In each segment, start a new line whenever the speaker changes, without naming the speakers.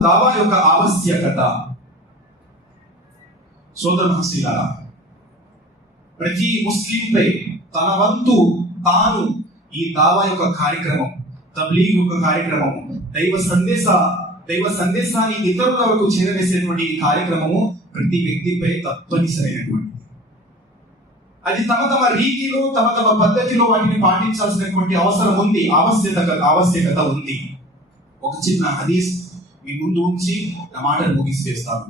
దావా యొక్క ఆవశ్యకత. సోదర మహర్షిలారా ప్రతి ముస్లింపై తన వంతు తాను ఈ దావా యొక్క కార్యక్రమం తబ్లీగ్ యొక్క కార్యక్రమం దైవ సందేశ దైవ సందేశాన్ని ఇతరుల వరకు చేరవేసేటువంటి ఈ కార్యక్రమము ప్రతి వ్యక్తిపై తప్పనిసరైనటువంటిది. అది తమ తమ రీతిలో తమ తమ పద్ధతిలో వాటిని పాటించాల్సినటువంటి అవసరం ఉంది ఆవశ్యకత ఆవశ్యకత ఉంది. ఒక చిన్న హదీస్ మీ ముందు ఉంచి నా మాటను ముగిసివేస్తాను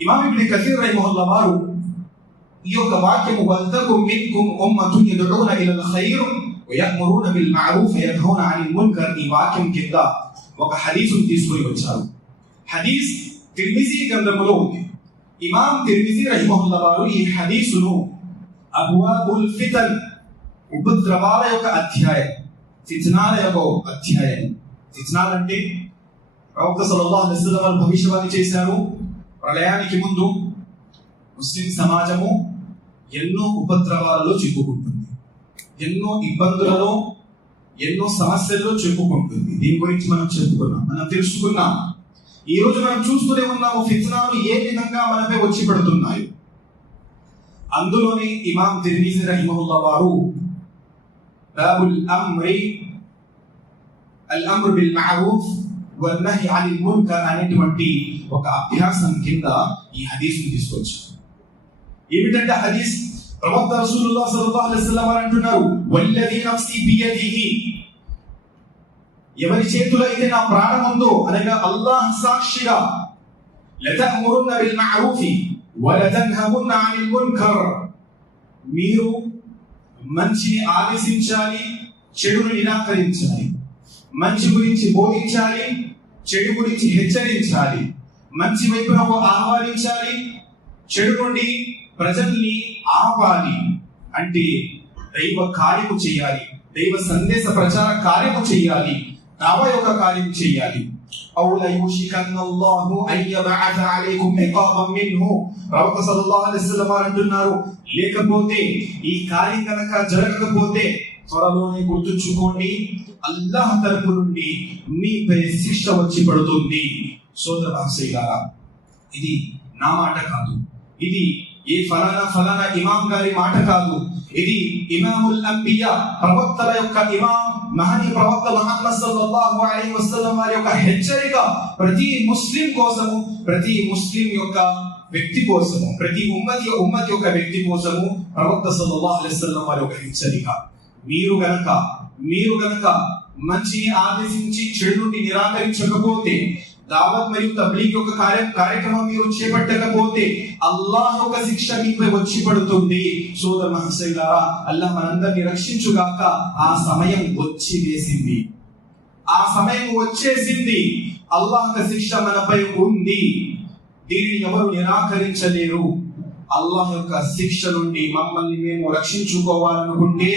ఇమాం ఇబ్ని కథీర్ రహిమహుల్లా వారు ఈ యొక్క వాక్యము వల్తకు మిన్కుం ఉమ్మతున్ యదుఊన ఇలల్ ఖైర్ వయఅమురున బిల్ మఅరూఫ్ వయన్హౌన అనిల్ మున్కర్ ఈ వాక్యం కింద ఒక హదీసును తీసుకొని వచ్చారు హదీస్ తిర్మిజీ గ్రంథములో ఉంది ఇమాం తిర్మిజీ రహిమహుల్లా వారు ఈ హదీసును అబ్వాబుల్ ఫితన్ ఉపద్రవాల యొక్క అధ్యాయం ఫిత్నాల యొక్క అధ్యాయం ఫిత్నాలు అంటే ప్రవక్త సల్లల్లాహు అలైహి వారు భవిష్యవాణి చేశారు. ప్రళయానికి ముందు ముస్లిం సమాజము ఎన్నో ఉపద్రవాలలో చిక్కుకుంటుంది. ఎన్నో ఇబ్బందులలో ఎన్నో సమస్యల్లో చెప్పుకుంటుంది దీని గురించి మనం చెప్పుకున్నాం. మనం తెలుసుకున్నాం. ఈ రోజు మనం చూస్తూనే ఉన్నాము ఫిత్నాలు ఏ విధంగా మనపై వచ్చి పడుతున్నాయి. అందులోని ఇమాం తిర్మిజీ రహిమహుల్లా వారు బాబుల్ అమ్రి అల్ బిల్ మఅరూఫ్ వల్ నహి అనిల్ మున్కర్ అనేటువంటి ఒక అభ్యాసం కింద ఈ హదీస్ను తీసుకొచ్చు ఏమిటంటే హదీస్? ప్రవక్త రసూలుల్లాహ్ సల్లల్లాహు అలైహి వసల్లం అంటున్నారు వల్లది నఫ్సి బియదిహి. ఎవరి చేతిలో అయితే నా ప్రాణం ఉందో అనగా అల్లాహ్ సాక్షిగా లతఅమురున్న బిల్ మఅరూఫి వలతన్హమున్న అనిల్ మున్కర్. మీరు మంచిని ఆదేశించాలి చెడును నిరాకరించాలి. మంచి గురించి బోధించాలి చెడు గురించి హెచ్చరించాలి. మంచి వైపునకు ఆహ్వానించాలి చెడు నుండి ప్రజల్ని ఆపాలి అంటే దైవ కార్యము చేయాలి దైవ సందేశ ప్రచార కార్యము చేయాలి దావ యొక్క కార్యం చేయాలి. అౌల యుషికన్న అల్లాహు అన్ యబఅథ అలైకుం ఇకాబం మిన్హు. ప్రవక్త సల్లల్లాహు అలైహి వసల్లం అంటున్నారు లేకపోతే ఈ కార్యం కనుక జరగకపోతే త్వరలోనే గుర్తుంచుకోండి. అల్లాహ్ తరపు నుండి మీపై శిక్ష వచ్చి పడుతుంది. సోదర భాషలారా ఇది నా మాట కాదు. ఇది ఏ ఫలానా ఫలానా ఇమాం గారి మాట కాదు. ఇది ఇమాముల్ అంబియా ప్రవక్తల యొక్క ఇమాం మహని ప్రవక్త మహమ్మద్ సల్లల్లాహు అలైహి వసల్లం వారి యొక్క హెచ్చరిక ప్రతి ముస్లిం కోసము ప్రతి ముస్లిం యొక్క వ్యక్తి కోసము ప్రతి ఉమ్మతి ఉమ్మతి యొక్క వ్యక్తి కోసము ప్రవక్త సల్లల్లాహు అలైహి వసల్లం వారి యొక్క హెచ్చరిక. మీరు గనక మీరు గనక మంచిని ఆదేశించి చెడు నుండి నిరాకరించకపోతే దావత్ మరియు తబ్లీగ్ యొక్క కార్య కార్యక్రమం మీరు చేపట్టకపోతే అల్లాహ్ యొక్క శిక్ష మీపై వచ్చి పడుతుంది. సోదర మహసైలారా అల్లాహ్ మనందరిని రక్షించుగాక ఆ సమయం వచ్చి వేసింది. ఆ సమయం వచ్చేసింది. అల్లాహ్ శిక్ష మనపై ఉంది. దీనిని ఎవరు నిరాకరించలేరు. అల్లాహ్ యొక్క శిక్ష నుండి మమ్మల్ని మేము రక్షించుకోవాలనుకుంటే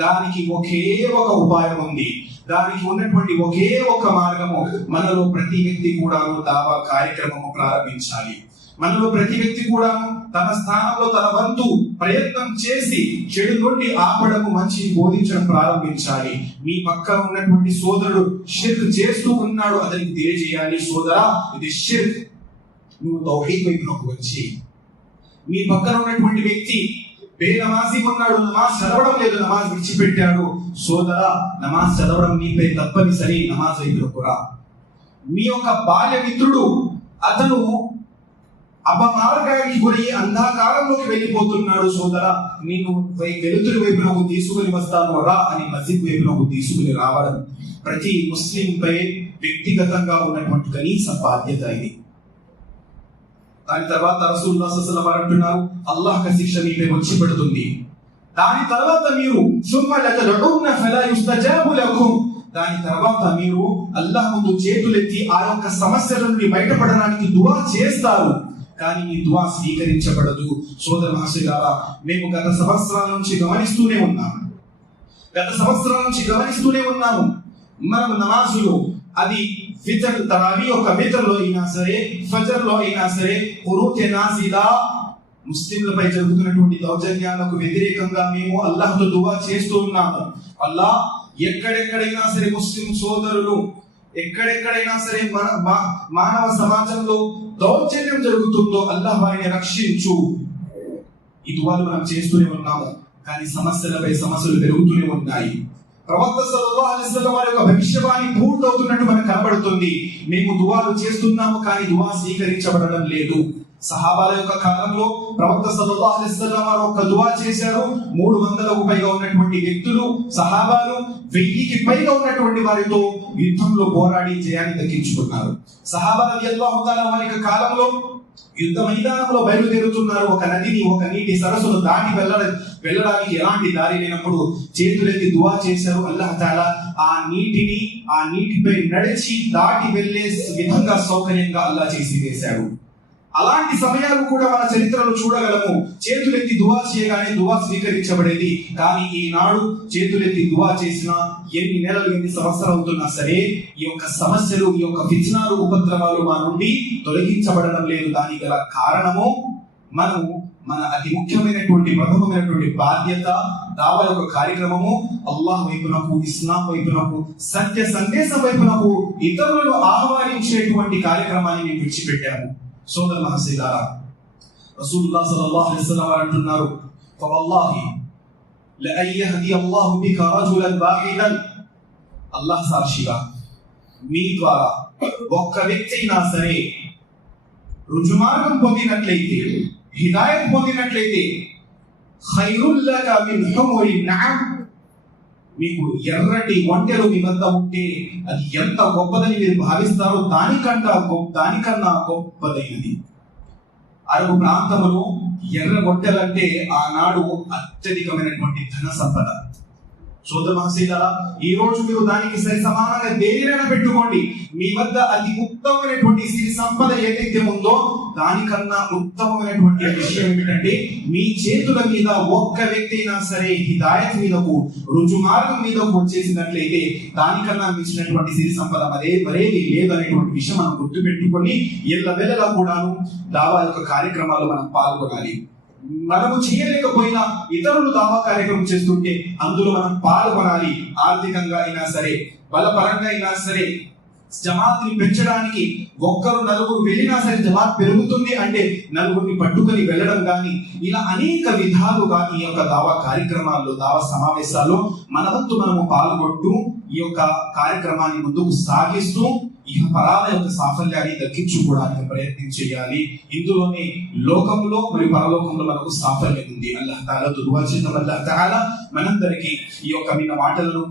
దానికి ఒకే ఒక ఉపాయం ఉంది. దానికి ఉన్నటువంటి ఒకే ఒక మార్గము మనలో ప్రతి వ్యక్తి కూడా దావా కార్యక్రమము ప్రారంభించాలి. మనలో ప్రతి వ్యక్తి కూడా తన స్థానంలో తన వంతు ప్రయత్నం చేసి చెడు నుండి ఆపడము మంచి బోధించడం ప్రారంభించాలి. మీ పక్కన ఉన్నటువంటి సోదరుడు షిర్క్ చేస్తూ ఉన్నాడు అతనికి తెలియజేయాలి సోదరా ఇది షిర్క్. నువ్వు తౌహీద్ వైపునకు వచ్చి మీ పక్కన ఉన్నటువంటి వ్యక్తి బేనమాజీ ఉన్నాడు నమాజ్ చదవడం లేదు నమాజ్ విడిచిపెట్టాడు. సోదర నమాజ్ చదవడం మీపై తప్పనిసరి నమాజ్ వైపునకు మీ యొక్క బాల్య మిత్రుడు అతను అపమార్గానికి గురి అంధాకారంలోకి వెళ్ళిపోతున్నాడు. సోదర నేను వై- వెలుతురు వైపునకు తీసుకుని వస్తాను రా అని మస్జిద్ వైపునకు తీసుకుని రావడం ప్రతి ముస్లింపై వ్యక్తిగతంగా ఉన్నటువంటి కనీస బాధ్యత ఇది. దాని తర్వాత రసూలుల్లాహి సల్లల్లాహు అంటున్నారు అల్లాహ్ యొక్క శిక్ష మీపై వచ్చి పెడుతుంది. దాని తర్వాత మీరు దాని తర్వాత మీరు అల్లాహ్ ముందు చేతులెత్తి ఆ యొక్క సమస్యల నుండి బయటపడడానికి దువా చేస్తారు. కానీ మీ దువా స్వీకరించబడదు. సోదర మహాశయులారా మేము గత సంవత్సరాల నుంచి గమనిస్తూనే ఉన్నాము. గత సంవత్సరాల నుంచి గమనిస్తూనే ఉన్నాము. మనం నమాజులు అది ఫితర్ తరావీ యొక్క వితర్లో అయినా సరే ఫజర్లో అయినా సరే ఖురూత్ నాజిలా ముస్లింలపై జరుగుతున్నటువంటి దౌర్జన్యాలకు వ్యతిరేకంగా మేము అల్లాహ్తో దువా చేస్తూ ఉన్నాము. అల్లాహ్ ఎక్కడెక్కడైనా సరే ముస్లిం సోదరులు ఎక్కడెక్కడైనా సరే మన మా- మానవ సమాజంలో దౌర్జన్యం జరుగుతుందో అల్లాహ్ వారిని రక్షించు. ఈ దువాలు మనం చేస్తూనే ఉన్నాము. కానీ సమస్యలపై సమస్యలు పెరుగుతూనే ఉన్నాయి. ప్రవక్త సల్లల్లాహు వారి యొక్క భవిష్యవాణి పూర్తవుతున్నట్టు మనకు కనబడుతుంది. మేము దువాలు చేస్తున్నాము కానీ దువా స్వీకరించబడడం లేదు. సహాబాల యొక్క కాలంలో ప్రవక్త సల్లల్లాహు అలైహి వారు ఒక దువా చేశారు. మూడు వందలకు పైగా ఉన్నటువంటి వ్యక్తులు సహాబాలు వెయ్యికి పైగా ఉన్నటువంటి వారితో యుద్ధంలో పోరాడి జయాన్ని దక్కించుకున్నారు. సహాబా రలియల్లాహు వారి యొక్క కాలంలో యుద్ధ మైదానంలో బయలుదేరుతున్నారు. ఒక నదిని ఒక నీటి సరస్సును దాటి వెళ్ళడం వెళ్ళడానికి ఎలాంటి దారి లేనప్పుడు చేతులెత్తి దువా చేశారు అల్లాహ్ తాలా. ఆ నీటిని ఆ నీటిపై నడిచి దాటి వెళ్ళే విధంగా సౌకర్యంగా అల్లా చేసి వేశాడు. అలాంటి సమయాలు కూడా మన చరిత్రలో చూడగలము. చేతులెత్తి దువా చేయగానే దువా స్వీకరించబడేది. కానీ ఈనాడు చేతులెత్తి దువా చేసిన ఎన్ని నెలలు ఎన్ని సంవత్సరాలు అవుతున్నా సరే ఈ యొక్క సమస్యలు ఈ యొక్క ఫిత్నాలు ఉపద్రవాలు మా నుండి తొలగించబడడం లేదు. దానికి గల కారణము మనము మన అతి ముఖ్యమైనటువంటి ప్రథమమైనటువంటి బాధ్యత దావల యొక్క కార్యక్రమము అల్లాహ్ వైపునకు ఇస్లాం వైపునకు సత్య సందేశం వైపునకు ఇతరులను ఆహ్వానించేటువంటి కార్యక్రమాన్ని నేను విడిచిపెట్టాను. సోదర మహసీలారా రసూలుల్లాహ్ సల్లల్లాహు అలైహి వసల్లం వారు అంటున్నారు ఫవల్లాహి లఅన్ యహది అల్లాహు బిక రజులన్ వాహిదన్ అల్లాహ్ సాక్షిగా మీ ద్వారా ఒక్క వ్యక్తి అయినా సరే రుజుమార్గం పొందినట్లయితే హిదాయత్ పొందినట్లయితే ఖైరుల్ మిన్ హుమురి మీకు ఎర్రటి ఒంటెలు మీ వద్ద ఉంటే అది ఎంత గొప్పదని మీరు భావిస్తారో దానికంటే గొప్ప దానికన్నా గొప్పదైనది. అరకు ప్రాంతములో ఎర్ర గొట్టెలంటే ఆనాడు అత్యధికమైనటువంటి ధన సంపద. సోదర మహసీలారా ఈ రోజు మీరు దానికి సరి సమానంగా దేనినైనా పెట్టుకోండి. మీ వద్ద అతి ఉత్తమమైనటువంటి సిరి సంపద ఏదైతే ఉందో దానికన్నా ఉత్తమమైనటువంటి విషయం ఏమిటంటే మీ చేతుల మీద ఒక్క వ్యక్తి అయినా సరే హిదాయత్ మీదకు రుజు మార్గం మీదకు వచ్చేసినట్లయితే దానికన్నా మించినటువంటి సిరి సంపద మరే మరేది లేదనేటువంటి విషయం మనం గుర్తుపెట్టుకొని ఎల్ల వేళలా కూడాను దావా యొక్క కార్యక్రమాల్లో మనం పాల్గొనాలి. మనము చేయలేకపోయినా ఇతరులు దావా కార్యక్రమం చేస్తుంటే అందులో మనం పాల్గొనాలి. ఆర్థికంగా అయినా సరే బలపరంగా అయినా సరే జమాత్ని పెంచడానికి ఒక్కరు నలుగురు వెళ్ళినా సరే జమాత్ పెరుగుతుంది అంటే నలుగురిని పట్టుకొని వెళ్ళడం కానీ ఇలా అనేక విధాలుగా ఈ యొక్క దావా కార్యక్రమాల్లో దావా సమావేశాల్లో మన వంతు మనము పాల్గొంటూ ఈ యొక్క కార్యక్రమాన్ని ముందుకు సాగిస్తూ ఈ పరాల యొక్క సాఫల్యాన్ని దక్కించుకోవడానికి ప్రయత్నం చేయాలి. ఇందులోనే లోకంలో మరియు పరలోకంలో మనకు సాఫల్యం ఉంది. అల్లాహ్ తాలా దుర్వాచితం అల్లాహ్ తాలా మనందరికీ ఈ యొక్క విన్న మాటలను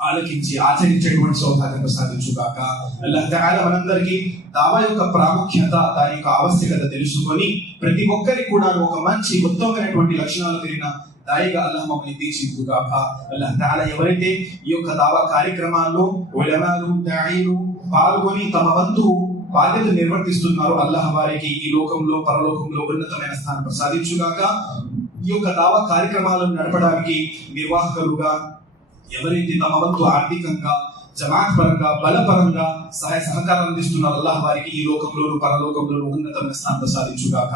ఆలకించి ఆచరించేటువంటి సౌభాగ్యం సాధించుగాక అల్లాహ్ మనందరికీ దావా యొక్క ప్రాముఖ్యత దాని యొక్క ఆవశ్యకత తెలుసుకొని ప్రతి ఒక్కరికి కూడా ఒక మంచి ఉత్తమమైనటువంటి లక్షణాలు కలిగిన దాయిగా అల్లాహ్ మమ్మల్ని తీర్చిదిద్దుగాక. అల్లాహ్ తాలా ఎవరైతే ఈ యొక్క దావా కార్యక్రమాల్లో ఉలమాలు దాయిలు పాల్గొని తమ వంతు బాధ్యత నిర్వర్తిస్తున్నారు అల్లాహ్ వారికి ఈ లోకంలో పరలోకంలో ఉన్నతమైన స్థానం ప్రసాదించుగాక ఈ యొక్క దావా కార్యక్రమాలను నడపడానికి నిర్వాహకులుగా ఎవరైతే తమ వంతు ఆర్థికంగా జమాత్ పరంగా బలపరంగా సహాయ సహకారం అందిస్తున్నారు అల్లాహ్ వారికి ఈ లోకంలోను పరలోకంలోను ఉన్నతమైన స్థానం ప్రసాదించుగాక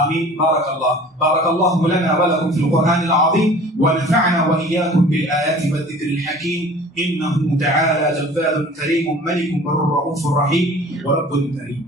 ఆమీన్ బారక్ అల్లాహ్ బారక్ అల్లాహు లనా వలకుం ఫిల్ ఖురానిల్ ఆజీమ్ ونفعنا وإياكم بالآيات والذكر الحكيم إنه تعالى جواد كريم ملك بر رؤوف رحيم ورب كريم